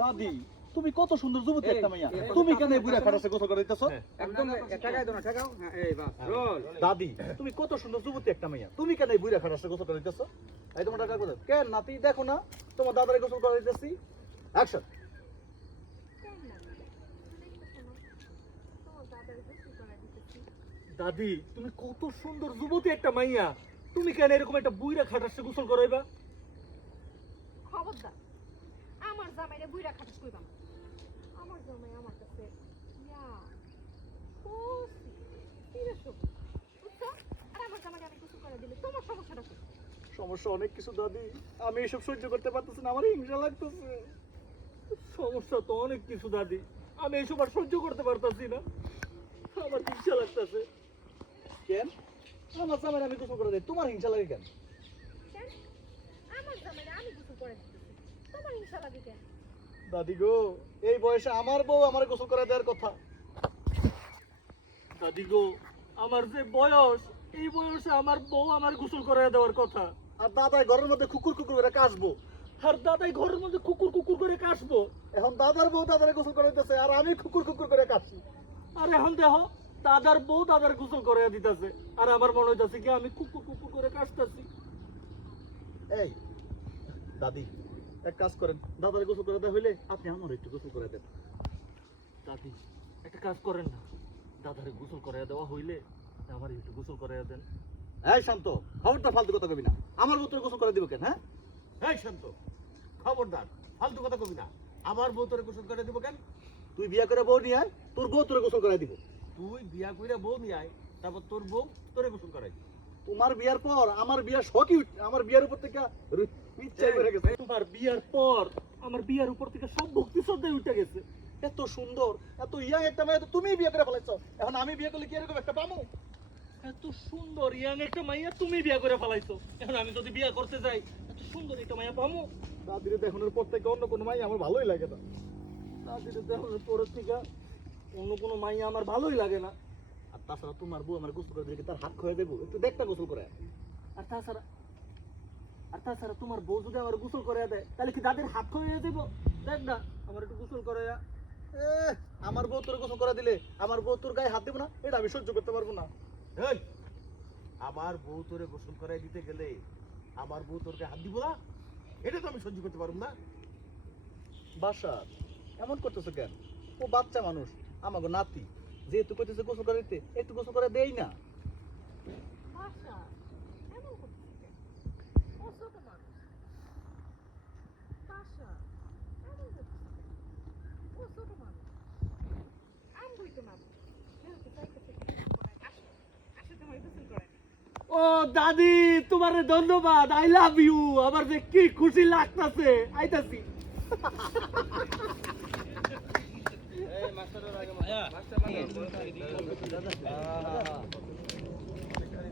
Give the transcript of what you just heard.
দাদি তুমি কত সুন্দর যুবতী একটা মাইয়া, তুমি কেন এই বুড়া খাটাসে গোসল করে দিতেছো? একদম টাকাই দাও না, টাকাও। হ্যাঁ, এই বাস রোল। দাদি তুমি কত সুন্দর যুবতী একটা মাইয়া, তুমি কেন এই বুড়া খাটাসে গোসল করে দিতেছো? এই তোমার টাকা কোথায়? কেন নাতি দেখো না তোমার দাদারে গোসল করে দিতেছি। অ্যাকশন। দাদি তুমি কত সুন্দর যুবতী একটা মাইয়া, তুমি কেন এরকম একটা বুইরা খাটাসে গোসল করাইবা? খবরদার আমার জামাইরে বুইরা খাটাস কইবাম। আমার জামাই আমার কাছে ইয়া খুশি সিরিয়াস বুঝছো? আর আমার জামাইরে আমি কিছু করে দিলে তোমার সমস্যাটা কি? সমস্যা অনেক কিছু দাদি, আমি এসব সহ্য করতে পারতেছি না, আমার হিংসা লাগতেছে। সমস্যা তো অনেক কিছু দাদি, আমি এসব আর সহ্য করতে পারতেছি না, আমার হিংসা লাগতেছে। কেন আমার জামাই আমি গোসল করে দেই, তোমার হিংসা লাগে কেন? কেন আমার জামাইরে আমি কিছু করে দিতেছি তোমার হিংসা লাগে কেন? দাদি গো এই বয়সে আমার বউ আমার গোসল করে দেওয়ার কথা। দাদি গো আমার যে বয়স, এই বয়সে আমার বউ আমার গোসল করে দেওয়ার কথা, আর দাদাই ঘরের মধ্যে কুকুর কুকুর করে কাশবো, আর দাদাই ঘরের মধ্যে কুকুর কুকুর করে কাশবো। এখন দাদার বউ দাদারে গোসল করে দিতেছে আর আমি কুকুর কুকুর করে কাশি। আর এখন দেখো দাদার বউ দাদার গোসল করে দিতেছে আর আমার মনে হইতাছে কি আমি কুকুর কুকুর করে কাশতেছি। এই দাদি এক কাজ করেন, দাদারে গোসল করে দেওয়া হইলে আপনি আমার একটু গোসল করে দেন। দাদি একটা কাজ করেন না, দাদারে গোসল করে দেওয়া হইলে আমার একটু গোসল করে দেন। এই শান্ত, খবরদার ফালতু কথা কবি না, আমার বউ তোর গোসল করে দিব কেন? হ্যাঁ এই শান্ত, খবরদার ফালতু কথা কবি না, আমার বউ তোরে গোসল করে দিব কেন? তুই বিয়া করে বউ নিয়ে আয়, তোর বউ তোরে গোসল করে দিব। তুই বিয়া কইরা বউ নিয়ে আয়, তারপর তোর বউ তোরে গোসল করাই। তোমার বিয়ার পর আমার বিয়ার শখই আমার বিয়ার উপর থেকে ইচ্ছা করে গেছে। তোমার বিয়ার পর আমার বিয়ার উপর থেকে সব ভক্তি শ্রদ্ধাই উঠে গেছে। এত সুন্দর এত ইয়াং একটা মেয়ে তো তুমি বিয়ে করে ফেলাইছো, এখন আমি বিয়ে করলে কি এরকম একটা পামু? এত সুন্দর ইয়াং একটা মাইয়া তুমি বিয়ে করে ফেলাইছো, এখন আমি যদি বিয়ে করতে যাই এত সুন্দর একটা মাইয়া পামু? দাদিরে দেখানোর পর থেকে অন্য কোনো মাইয়া আমার ভালোই লাগে না, দাদিরে দেখানোর পর থেকে অন্য কোনো মাইয়া আমার ভালোই লাগে না। আর তাছাড়া তোমার বউ আমার গোসল করে দিলে তার হাত খয়ে দেবো, একটু দেখটা গোসল করে। আর তাছাড়া তোমার বউ যদি আমার গোসল করে দেয় তাহলে কি দাদির হাত খয়ে দেবো? দেখ না আমার একটু গোসল করে। আমার বউ তোর গোসল করে দিলে আমার বউ তোর গায়ে হাত দেবো না, এটা আমি সহ্য করতে পারবো না। এই, আমার বউ তোরে গোসল করাই দিতে গেলে আমার বউ তোরকে হাত দিব না, এটা তো আমি সহ্য করতে পারবো না। বাসা এমন করতেছো কেন? ও বাচ্চা মানুষ, আমাকে নাতি, যেহেতু করতেছে গোসল করে দিতে একটু গোসল করে দেই না। আশা এমন করছিস কেন? ও ছোট মানুষ। আশা এমন করছিস কেন? ও ছোট মানুষ। আমি বইতে না যেহেতু চাইতেছে আসো আসো তোমার গোসল করে। ও দাদি তোমারে ধন্যবাদ, আই লাভ ইউ, আমার যে কি খুশি লাগতাছে। আইতাছি। এই মাস্টারের আগে মাস্টার মানে